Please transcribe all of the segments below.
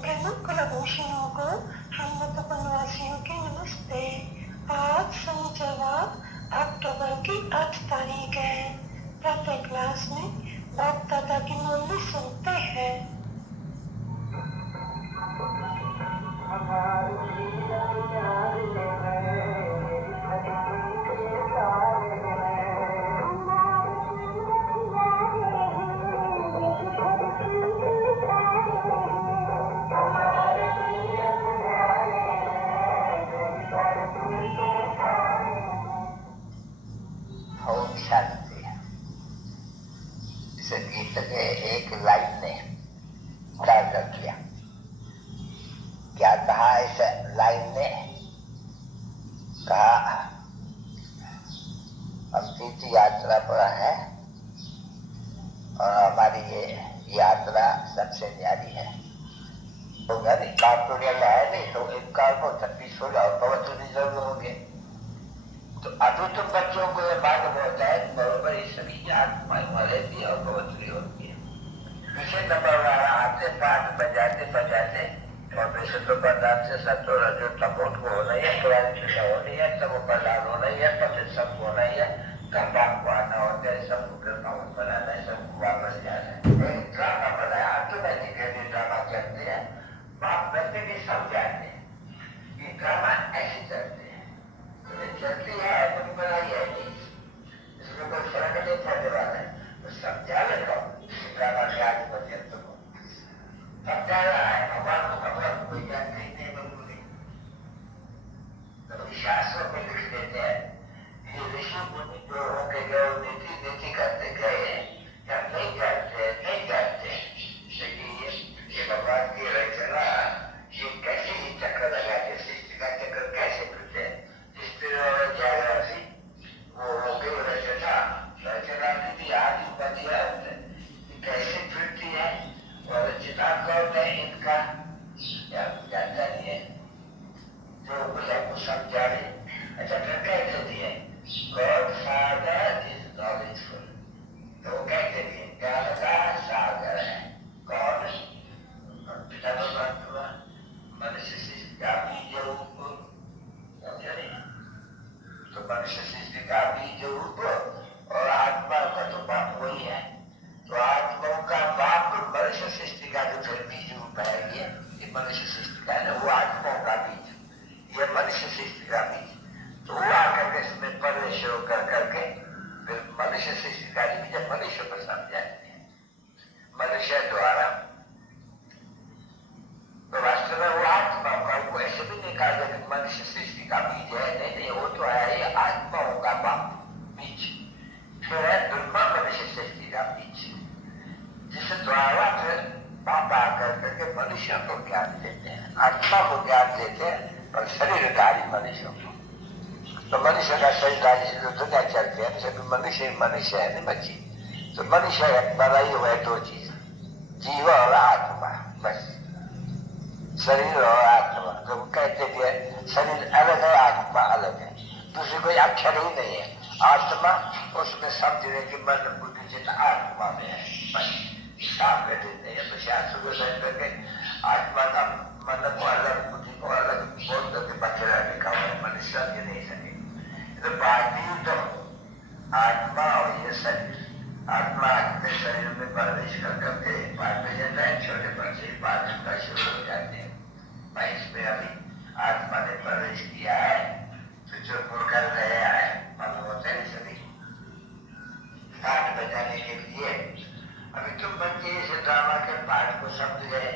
ब्रह्म कुलभूषणों को हम तपनवासियों के नमस्ते। आज शनिवार अक्टूबर की 8 तारीख है। प्रातः क्लास में बाप दादा की मुरली सुनते हैं। ओम शांति। इस गीत के एक लाइन ने उतार कर दिया। क्या कहा इस लाइन ने? कहा हम तीर्थ यात्रा पर हैं और हमारी ये यात्रा सबसे न्यारी है। तो काल तो है नहीं, तो एक काल को 36 हो जाओ पवित्र भी जरूर होंगे। तो अभी तो बच्चों को ये बात होता है बराबर इस सभी आत्मा रहती है और पवित्री होती है। पीछे नंबर वाला आते पाठ बजाते बजाते और वैसे तो प्रधान से सत्व रजो तपोन को होना ही है, क्रांति होनी है, तब प्रधान होना ही है, तब सब होना ही है, तब बाप को आना होता है, सबको कृपा बनाना है, सबको वापस जाना है। एक ड्रामा बनाया, ऑटोमेटिक ड्रामा करते हैं, बाप बच्चे भी समझाते हैं कि ड्रामा ऐसे चलते हैं। चलती है तुम बनाई है नहीं, इसमें कोई फर्क नहीं पड़ने वाला है। तो समझा लेगा ड्रामा के आगे पर्यंत को समझा रहा है। भगवान को कोई ज्ञान नहीं बिल्कुल नहीं। तो शास्त्रों में लिख देते हैं ये ऋषि मुनि जो होंगे गए नीति नीति करते गए या नहीं करते लेकिन ये भगवान की रचना ये कैसे ही चक्र लगाते, सृष्टि का चक्र कैसे फिरते हैं, जागृति वो हो गई रचना की आदि बदिया कैसे फिरती है और रचना कौन है इनका जानता नहीं है। जो सबको समझा रहे अच्छा फिर कहते दिए गॉड फादर इज नॉलेजफुल। तो वो कहते दिए ज्ञान का सागर है कौन? पिता परमात्मा मनुष्य सृष्टि का बीज रूप समझे नहीं? तो मनुष्य सृष्टि का बीज रूप और आत्मा का तो बाप वही है। तो आत्माओं का बाप मनुष्य सृष्टि का जो फिर बीज रूप है ये मनुष्य सृष्टि का है, वो आत्माओं का बीज, ये मनुष्य सृष्टि का बीज। तो वो आकर के इसमें प्रवेश कर करके फिर मनुष्य सृष्टि का बीज मनुष्य पर समझाते हैं मनुष्य द्वारा। तो वास्तव में वो आत्मा का वो ऐसे भी नहीं कहा कि मनुष्य सृष्टि का बीज है, नहीं वो तो है ये आत्माओं का बाप बीज। फिर है दुर्गा मनुष्य सृष्टि का बीज जिस द्वारा फिर बाप आकर करके मनुष्य को ज्ञान देते हैं, आत्मा को ज्ञान देते हैं और शरीरधारी मनुष्य को। तो मनुष्य का शरीरधारी से जो दुनिया चलती है सभी मनुष्य है नहीं बच्ची। तो मनुष्य बनाई हुआ है दो चीज, जीव और आत्मा, बस शरीर और आत्मा। तो कहते हैं शरीर अलग है आत्मा अलग है, दूसरी कोई अक्षर ही नहीं है। आत्मा उसमें समझ रहे कि मन बुद्धि चित्त आत्मा में है, बस साफ कर देते हैं। तो शास्त्र को समझ करके आत्मा का मन को अलग बुद्धि को अलग बोल करके बखेरा लिखा हुआ है, मनुष्य समझ नहीं सके। तो बाकी तो आत्मा और ये शरीर, आत्मा अपने शरीर में प्रवेश कर करके पाठ में जाता है, छोटे बच्चे पाठ का शुरू हो जाते हैं। मैं इसमें अभी आत्मा ने प्रवेश किया है तो जो कर रहे हैं मालूम होता है सभी पाठ बजाने के लिए। अभी तुम बच्चे इस ड्रामा के पाठ को समझ गए,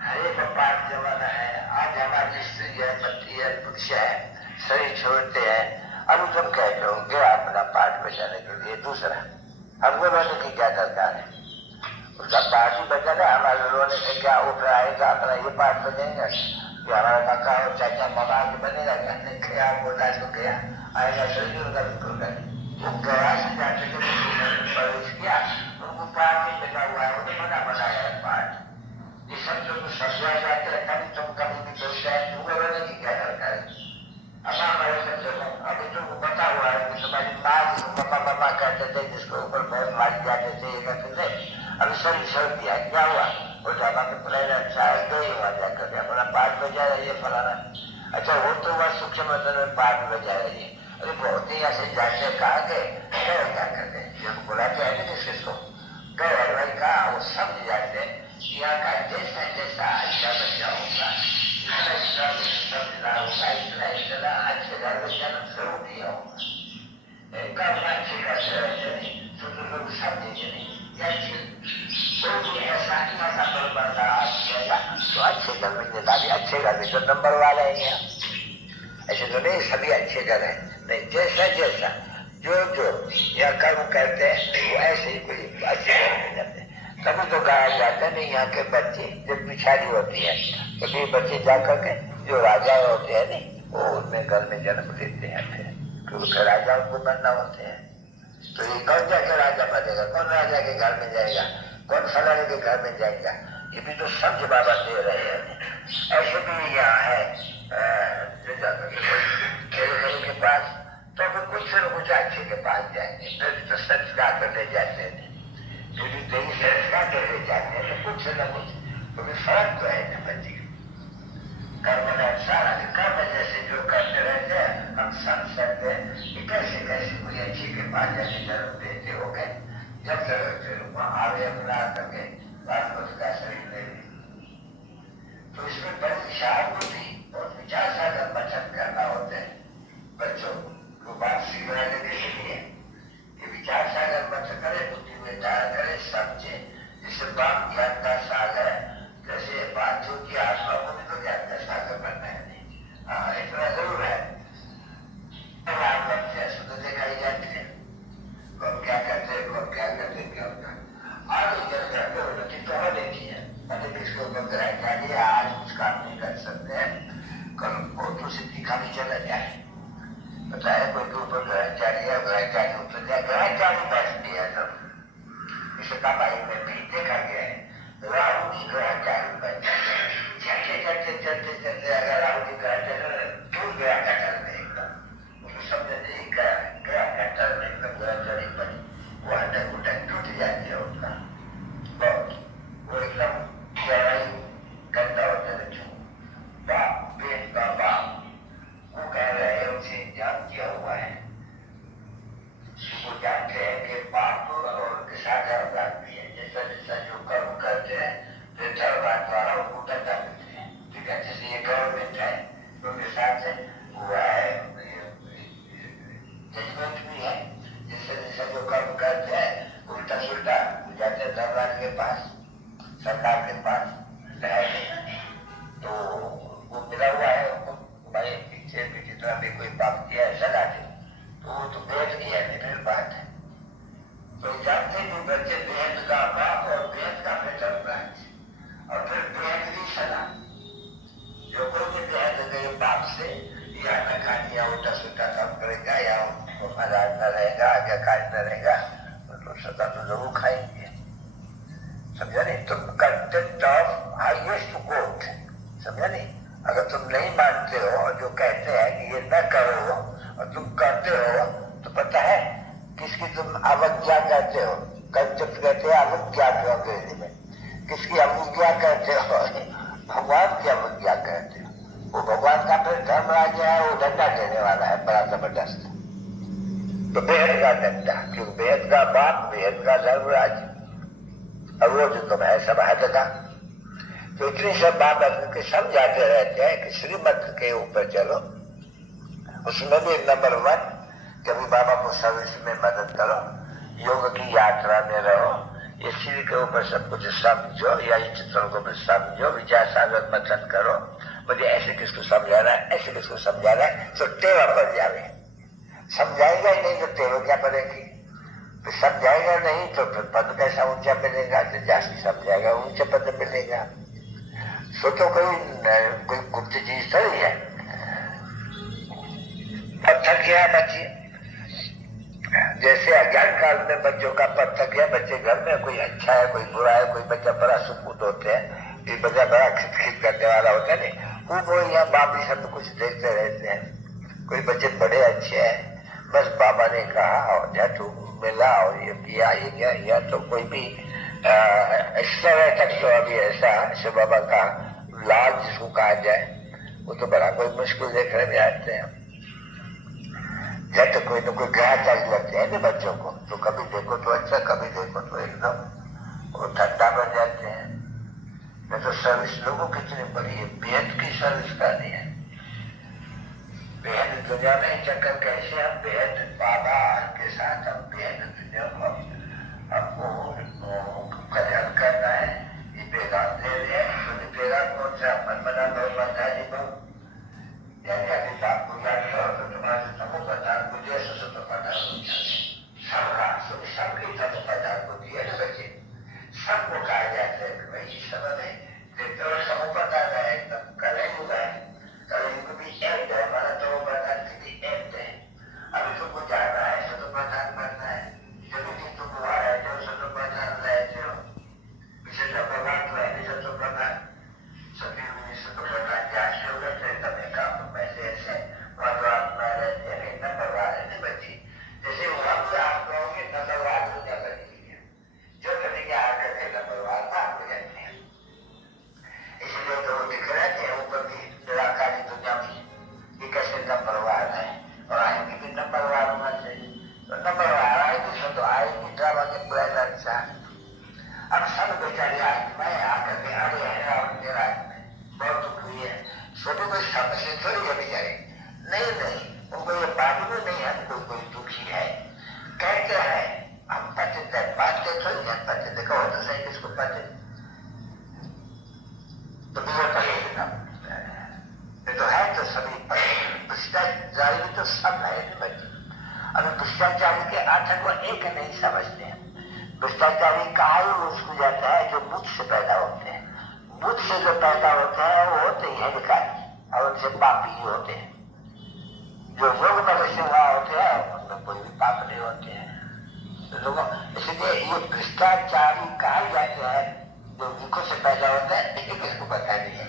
हर एक पाठ जमाना है। आज हमारी स्त्री है, पति है, पुरुष है, शरीर छोड़ते हैं। अभी तुम कहते होंगे अपना पाठ बजाने के लिए दूसरा, हम लोगों की क्या दरकार है? उसका पाठ ही बजाना, हमारे रोने से क्या उठ रहा है अपना ये पाठ बजेगा कि हमारा काका और चाचा मामा के बनेगा क्या? नहीं गया बोला तो गया आएगा शरीर होगा बिल्कुल नहीं। वो गया से जाते प्रवेश किया उनको पाठ नहीं बजा हुआ है, वो तो बनाया है पाठ। ये सब जो समझा जाते हैं कभी तुम कभी भी बोल जाए तुम्हें रोने की क्या दरकार है? अब हमारे सब अभी तो बता हुआ है कि तुम्हारी माँ जिसको पापा कहते थे, जिसको ऊपर बहुत मारी जाते थे, ये कहते थे, अभी शरीर छोड़ दिया क्या हुआ? वो ढाबा के प्रेरणा चाहे गई हुआ तो वो तो वह सूक्ष्म में पाठ में जा रही है। अरे बहुत ही ऐसे जाते कहा गए क्या करते जब बुलाते हैं ना जिसको गए भाई कहा वो समझ जाते यहाँ का जैसा जैसा अच्छा बच्चा होगा इतना समझना होगा इतना अच्छे घर में जन्म जरूर दिया होगा कब अच्छे करते रहते नहीं तो लोग समझेंगे नहीं या कोई भी ऐसा बर्बाद किया तो अच्छे घर में निकाली अच्छे घर में तो नंबर वाला है यहाँ ऐसे तो नहीं सभी अच्छे घर है नहीं जैसा जैसा जो यहाँ कर्म करते हैं वो ऐसे ही कोई अच्छे घर में जाते हैं। कभी तो कहा जाता है नहीं यहाँ के बच्चे जब पिछाड़ी होती है कभी बच्चे जाकर के जो राजा होते हैं नहीं वो उनमें घर में जन्म लेते हैं फिर क्योंकि राजा उनको बनना होते हैं तो ये कौन जाके राजा बनेगा कौन राजा के घर में जाएगा कौन फलाने के घर में जाएगा ये भी तो समझ बाबा दे रहे हैं। ऐसे भी यहाँ है के पास तो फिर कुछ न कुछ अच्छे के पास जाएंगे फिर तो संस्कार करने जाते हैं फिर भी कहीं संस्कार करने जाते हैं तो कुछ न कुछ क्योंकि फर्क तो है ना बच्चे कर्म सारा कर्म जैसे जो करते रहते हैं हम समझ सकते हैं कि कैसे कैसे कोई अच्छे के पास जाके जन्म देते हो गए जब तक फिर वहां आवे अपना करके बात को उसका शरीर ले तो इसमें परीक्षा बुद्धि और विचार साधन बचत करना होता है बच्चों को बात सिखाने के लिए ये विचार साधन बचत करे बुद्धि विचार करे समझे जिससे बात ज्ञान का सागर है जैसे बात जो की आत्मा को भी तो ज्ञान का सागर बनना है नहीं हाँ इतना जरूर है सुनते दिखाई जाती है कब क्या करते हैं कब क्या करते क्या होता है आज करते उन्नति तो हो देती है मैंने भी इसको ग्रहण कर लिया आज कुछ काम नहीं कर सकते हैं कल बहुत तो सिद्धि खाली चला जाए बताया कोई के ऊपर ग्रहचारी उतर जाए ग्रहचारी बैठती है सब इसे कमाई में भी देखा गया है राहु की ग्रहचारी बैठ चलते चलते चलते चलते अगर राहु की ग्रहचारी दूर गया कटर में एकदम उसको समझे नहीं गया कटर में एकदम ग्रहचारी बनी वो अटक उटक टूट जाती है उसका बहुत वो एकदम गहराई गंदा होता है बाप पेट का बाप वो कह रहे हैं उसे ज्ञान किया हुआ है वो जानते हैं कि बाप और उनके साथ धर्मराज भी है जैसा जैसा जो कर्म करते हैं फिर धर्मराज द्वारा उनको दंडा मिलते हैं ठीक है जैसे ये गवर्नमेंट है उनके साथ हुआ है जजमेंट भी है जैसे जैसा जो कर्म करते हैं उल्टा सुल्टा जाते हैं धर्मराज के पास सरकार के पास तो वो मिला हुआ है उनको भाई पीछे पीछे तो अभी कोई पाप किया है सजा दे तो वो तो भेद किया निकल बात है तो जानते भी बच्चे भेद का बाप और भेद का बेटा ब्रांच और फिर भेद की सजा जो कोई भी भेद गए बाप से या नकानी या उल्टा सुल्टा काम करेगा या उनको मजाक न रहेगा आगे काज न रहेगा तो सजा तो जरूर खाएंगे समझा नहीं तुम कंटेंट ऑफ हाईएस्ट कोर्ट समझा नहीं अगर तुम नहीं मानते हो जो कहते हैं कि ये न करो और तुम करते हो तो पता है किसकी तुम अवज्ञा कहते हो कंटेंट कहते हैं अवज्ञा को अंग्रेजी में किसकी अवज्ञा कहते हो भगवान की अवज्ञा कहते हो वो भगवान का फिर धर्मराज है वो दंडा देने वाला है बड़ा जबरदस्त तो बेहद का दंडा क्योंकि बेहद का बाप बेहद का धर्मराज अब वो जो तुम है सब हद का तो इतनी सब बात के समझाते रहते हैं कि श्रीमत के ऊपर चलो उसमें भी नंबर 1 कभी बाबा को सर्विस में मदद करो योग की यात्रा में रहो इस चीज के ऊपर सब कुछ समझो या इन चित्रों को भी समझो विचार सागर मंथन करो मुझे ऐसे किसको समझाना है ऐसे किसको समझाना है तो टेवा पड़ जावे समझाएगा ही नहीं तो टेवा क्या पड़ेगी तो समझाएगा नहीं तो फिर पद कैसा ऊंचा मिलेगा तो जास्ती समझाएगा ऊंचा पद मिलेगा सोचो कोई गुप्त चीज तो नहीं है पत्थर क्या है बच्चे जैसे अज्ञान काल में बच्चों का पत्थर क्या बच्चे घर में कोई अच्छा है कोई बुरा है कोई बच्चा बड़ा सुकूत होते हैं ये बच्चा बड़ा खिट करने वाला होता है नहीं वो यहाँ बाप ही सब कुछ देखते रहते हैं कोई बच्चे बड़े अच्छे हैं बस बाबा ने कहा और जाटू मिला और ये किया या तो कोई भी इस तरह तक तो अभी ऐसा शिव बाबा का लाल जिसको कहा जाए वो तो बड़ा कोई मुश्किल देखने में आते हैं। जब तो कोई न कोई ग्रह चालू लगते हैं ना बच्चों को, तो कभी देखो तो अच्छा, कभी देखो तो एकदम वो ठंडा बन जाते हैं। मैं तो सर्विस लोगों की इतनी बड़ी है, बेहद की सर्विस करनी है। बेहद दुनिया में चक्कर कैसे हम बेहद बाबा के साथ हम बेहद दुनिया को हमको कल्याण करना है। ये पैगाम दे रहे हैं, तो पैगाम कौन सा मन बना लो बता दी बहु यानी अभी आपको याद करो तो तुम्हारे सबको पता मुझे तो पता सबका सबकी सब पता को दिया ना बच्चे, सबको कहा जाता है कि भाई इस समय में देखते हो सबको पता है एकदम कलयुग है, कलयुग भी एंड है, हमारा तो प्रधान की एंड है। अभी तुमको जाना है सतो प्रधान बनना है, जब भी तुमको आ रहे हो सतो प्रधान रहते हो, विशेष प्रधान तो है सतो प्रधान सभी सतो प्रधान जांच के उधर से तब एक काम पैसे ऐसे आत्मा रहते हैं नंबरवार है ना बच्ची, जैसे वहां पे आप कहोगे नंबरवार हो जाता है, जो करेंगे आकर के नंबरवार बात हो जाते हैं। इसलिए तो वो दिख रहे थे ऊपर भी निराकारी दुनिया में ये कैसे नंबरवार है और आएंगे भी नंबरवार होना चाहिए, तो नंबरवार आएगी तो आएगी ड्रामा के पूरा अच्छा। अब सब बेचारे आत्माएं आकर के अरे है और मेरा बहुत दुख हुई है, छोटे कोई समस्या थोड़ी है बेचारे, नहीं उनको ये बात भी नहीं है कोई दुखी है, कहते हैं हम पतित है, बात थोड़ी है पतित देखो तो सही किसको पतित तो तो है तो सभी भ्रष्टाचारी भी तो सब है बच्चे। अभी भ्रष्टाचारी के अर्थ को एक नहीं समझते हैं। भ्रष्टाचारी कहा ही उसको जाता है जो बुद्ध से पैदा होते हैं, बुद्ध से जो पैदा होते हैं वो होते ही अधिकारी और उनसे पापी ही होते हैं। जो योग नगर से वहां होते हैं उनमें कोई भी पाप नहीं होते हैं। तो लोगों इसलिए ये भ्रष्टाचारी कहा जाते हैं जो विको से पैदा होता है, लेकिन किसको पता नहीं है।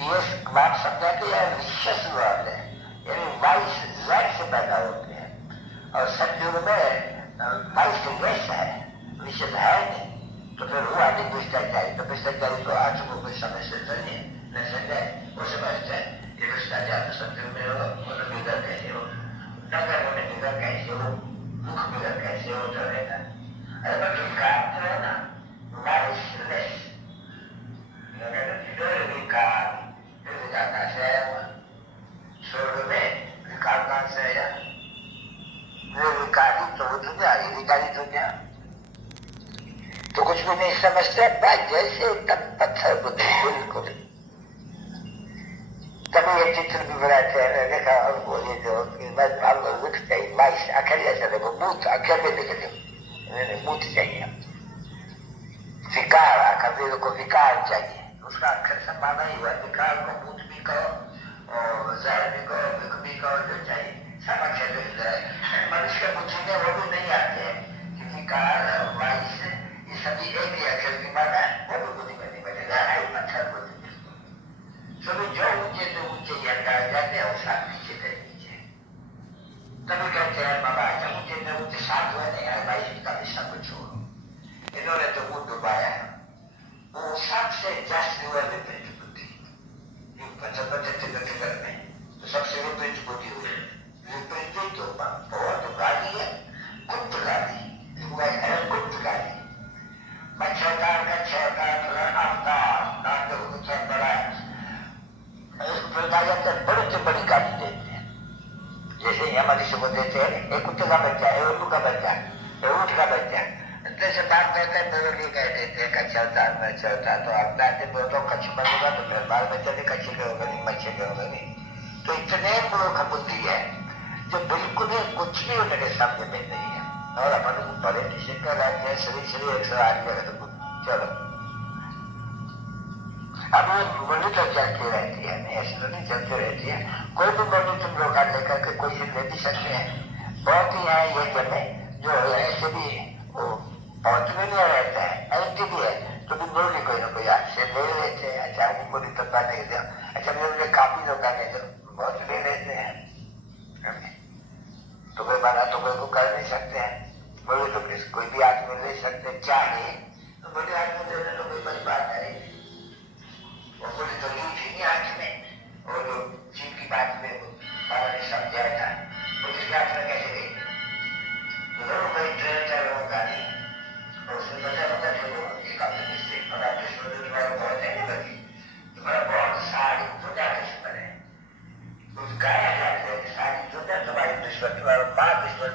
ये बात समझाते हैं विशेष वर्ड है, यानी वाइस जैक से पैदा होते हैं और सतयुग में वाइस वैस है, विशेष है नहीं, तो फिर हुआ नहीं भ्रष्टाचारी। तो भ्रष्टाचारी तो आज को कोई समस्या नहीं है, न समझे वो समझते हैं ये भ्रष्टाचार सतयुग में हो, मतलब बिगड़ कैसे हो, नगर में बिगड़ कैसे हो, मुख बिगड़ कैसे हो तो रहेगा। अरे बच्चों काम तो है ना वाइसलेस विकार कहाँ से आया हुआ, स्वर्ग में विकार कहाँ से आया, विकारी तो दुनिया विकारी दुनिया तो कुछ भी नहीं समझते, जैसे एकदम पत्थर बुद्धि बिल्कुल। तभी ये चित्र भी बनाते हैं देखा और बोले जो कि बस आप लोग उठते ही बाईस अखेर जैसा देखो बूथ अखेर में देखे देखो बूथ चाहिए, विकार कभी को विकार चाहिए, उसका अक्षर से माना ही हुआ विकार को बूथ भी कहो और जहर भी कहो विक भी कहो जो चाहिए सब अक्षर मिल जाए। मनुष्य के बुद्धि में वो भी नहीं आते हैं कि विकार वाइस ये सभी एक ही अक्षर की माना है, वो भी बुद्धि में नहीं बनेगा, पत्थर बुद्धि सभी जो ऊंचे से ऊंचे यंत्र जाते हैं वो साथ नीचे से नीचे। तभी कहते हैं बाबा जब ऊंचे में ऊंचे साथ हुए नहीं आए भाई इनका दिशा को छोड़ो, इन्होंने तो मुंह डुबाया, वो सबसे जास्त हुआ विपरीत बुद्धि, करने तो सबसे विपरीत बुद्धि हुई, विपरीत तो बहुत गाली है, गुप्त गाली, गुप्त गाली, मच्छरदार का छहकार अवतार बड़ा बड़ी से बड़ी गाली देते हैं, जैसे हमारे से को देते हैं एक कुत्ते का बच्चा है, उल्लू का बच्चा है, ऊँट का बच्चा, जैसे बात कहते हैं मेरे लिए कह देते हैं कच्चा उतार में अच्छा होता तो आप कहते बोलो कच्छ बनेगा तो फिर बाल बच्चा भी कच्चे के होगा नहीं मच्छे के होगा नहीं। तो इतने मूर्ख बुद्धि है जो बिल्कुल ही कुछ भी उनके सामने में नहीं है और अपन बड़े किसी का राज्य है श्री श्री 108 जगत चलो अब वो बोली तो चलती रहती है, ऐसी नहीं चलती रहती है, कोई भी बोली तुम लोग लेकर के कोई से ले भी सकते हैं। बहुत ही है ये जगह जो ऐसे भी वो पहुंच में नहीं रहता है, ऐसे भी है तो भी बोली कोई ना कोई आपसे ले लेते हैं, अच्छा वो बोली तो का नहीं दो, अच्छा मेरे लिए काफी लोग का नहीं दो, बहुत ले लेते हैं, तो कोई बना तो कोई को कर नहीं सकते हैं, बोले तो कोई भी आदमी ले सकते चाहे तो बड़े आदमी देने तो कोई बड़ी बात नहीं, वो बोले तो यूं नहीं आज में और जो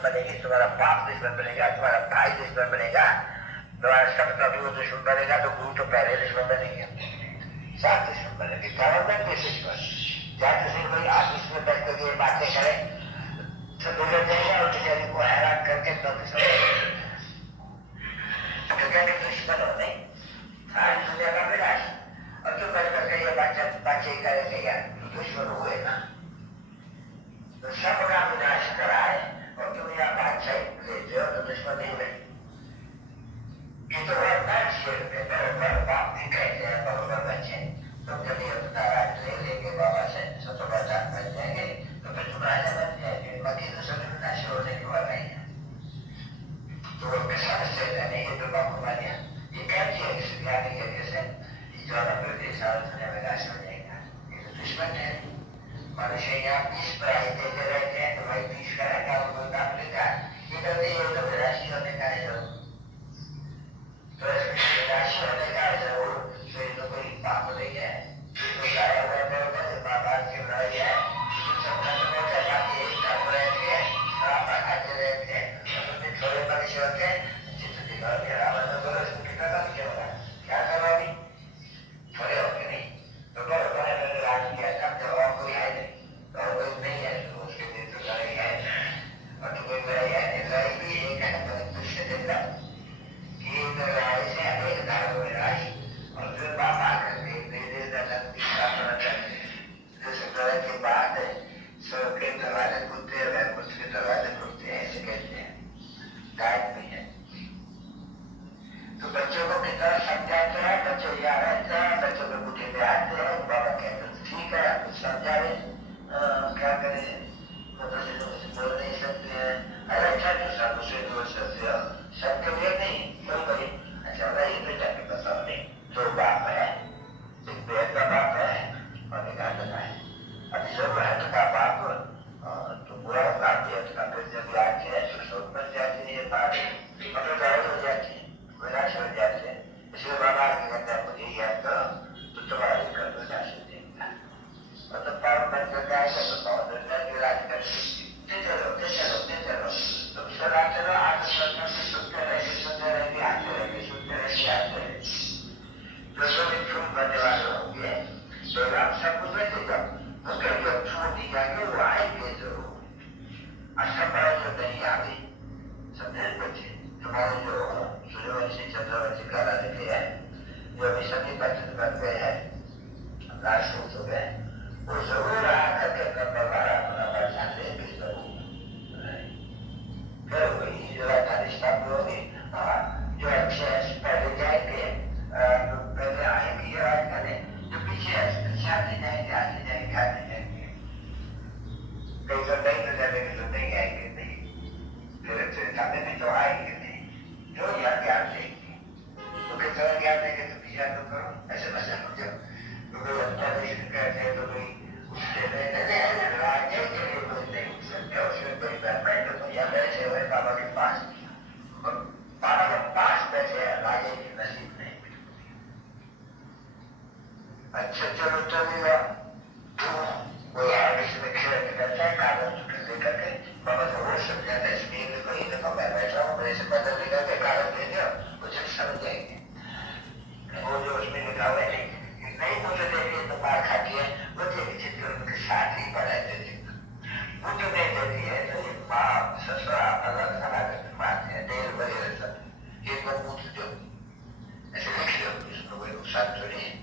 बनेगी, तुम्हारा बाप दुश्मन बनेगा, तुम्हारा भाई दुश्मन बनेगा, तुम्हारा सब कभी वो दुश्मन बनेगा, तो गुरु तो पहले दुश्मन बनेंगे, सब दुश्मन बनेंगे। गवर्नमेंट के दुश्मन, या किसी कोई ऑफिस में बैठ कर ये बातें करे तो बिगड़ जाएगा और बेचारी को हैरान करके दुश्मन हो नहीं सारी दुनिया का विनाश। और जो बैठ करके ये बच्चे करेंगे यार, दुश्मन हुए ना, तो सबका विनाश कराए और तुम यहाँ बादशाही लेते हो तो दुश्मन नहीं हुए। ये तो शेर में बरोबर बाप भी कहते हैं, बरोबर बच्चे तुम जब ये अपना राज ले लेंगे बाबा से सतोबाजान बन जाएंगे तो फिर तुम राजा बन जाएंगे, बाकी तो सभी विनाश होने की बात नहीं है। तो वो किसान से नहीं, ये तो बाप मानिया ये कैसे ज्ञानी के जैसे जो प्रदेश दुनिया में विनाश हो जाएगा, ये तो दुश्मन है। मनुष्य यहाँ 20 पढ़ाई देते रहते हैं तो भाई 20 करेगा और कोई काम लेगा, ये कहते हैं ये तो विनाशी होने का है जरूर, तो विनाशी होने का है जरूर, तो ये तो कोई पाप नहीं है, तो गाया हुआ है बाबा की लड़ाई है, सबका तो होता है, बाकी एक काम रहते हैं, आप खाते रहते हैं, तो थोड़े मनुष्य होते हैं, चित्र दिखाओ के रावण तो बोलो उसको कितना काम क्या होगा, क्या करो अभी थोड़े होते नहीं, तो बड़े बड़े राज किया तब तो और कोई है नहीं, और कोई नहीं है तो उसके लिए तो लड़ाई है, और तो कोई लड़ाई है, लड़ाई भी एक है पर दूसरे दिन का कि लड़ाई से अनेक धारों में लड़ाई, और फिर बाबा करके धीरे लड़ाई के बाद सबके दरवाजे खुलते हैं, कुछ के दरवाजे खुलते हैं, ऐसे कहते हैं, गायब भी है। तो बच्चों को कितना समझाते हैं, बच्चे यहाँ रहते हैं, बच्चों को बुद्धि में आते हैं, बाबा कहते हैं ठीक है आप समझा रहे, क्या करें, बोल नहीं सकते हैं, अरे अच्छा जो सब उसे बोल सकते हो, सबके लिए नहीं, क्यों करें, अच्छा वही बेटा के बताओ नहीं, दो बाप है, एक बेहद का बाप है और एक आदत है, अभी जब बेहद का बाप तो बुरा बाप है, तो फिर जब आते हैं तो सोच बन जाती है, ये बात मतलब गायब हो जाती है, विनाश हो जाते हैं, इसलिए बाबा कहता है मुझे याद करो तो तुम्हारे घर विनाश हो जाएगा, मतलब पावन बन करके आएगा तो पावन बन जाएगी, राज करके चलो तुम सदा चलो आगे सुनते रहेंगे आते रहेंगे, जो सभी छूट बनने वाले होंगे तो आप सब कुछ बैठेगा, वो कभी छूट नहीं जाएंगे, वो आएंगे जरूर, अच्छा बड़ा जो नहीं आ गई समझे बच्चे, तुम्हारे जो सूर्यवंशी चंद्रवंशी काला लिखे हैं, जो अभी सभी बच्चे बन गए हैं, राजपूत हो गए, वो जरूर आकर के अपना परिवार अपना बच्चा लेंगे जरूर, फिर वही जो राजधानी स्थापित होगी, जो अच्छे पहले जाएंगे, पहले आएंगे राजधानी, जो पीछे आते जाएंगे, कई तो नहीं तो चलेंगे तो नहीं आएंगे नहीं, फिर सामने भी तो आएंगे नहीं, जो यहाँ ज्ञान देंगे, तो किस तरह ज्ञान देंगे तो पीछा तो करो, ऐसे बचा मुझे, तो कोई अच्छा नहीं कहते हैं तो कोई उसके नहीं राजे के लिए कोई नहीं उठ सकते, उसमें कोई बैठे तो यहाँ बैठे हुए बाबा के पास, बाबा के पास बैठे हैं, राजे की नसीब नहीं। अच्छा चलो चलेगा, कोई आगे से खेल करता है, कागज लेकर के बाबा को रोज समझाता है, इसलिए कोई देखो मैं बैठा हूँ, मेरे से बदल लेकर के कागज ले लो, कुछ समझ जाएंगे, वो जो उसमें लिखा हुआ है नहीं मुझे देखिए तो मार खाती है, वो देखिए चित्र उनके साथ ही पड़ा है, वो जो नहीं देती है तो ये बाप ससुरा अलग अलग मारते हैं, देर वगैरह सब, ये को पूछ दो, ऐसे लिख लो, इसमें कोई नुकसान तो नहीं है।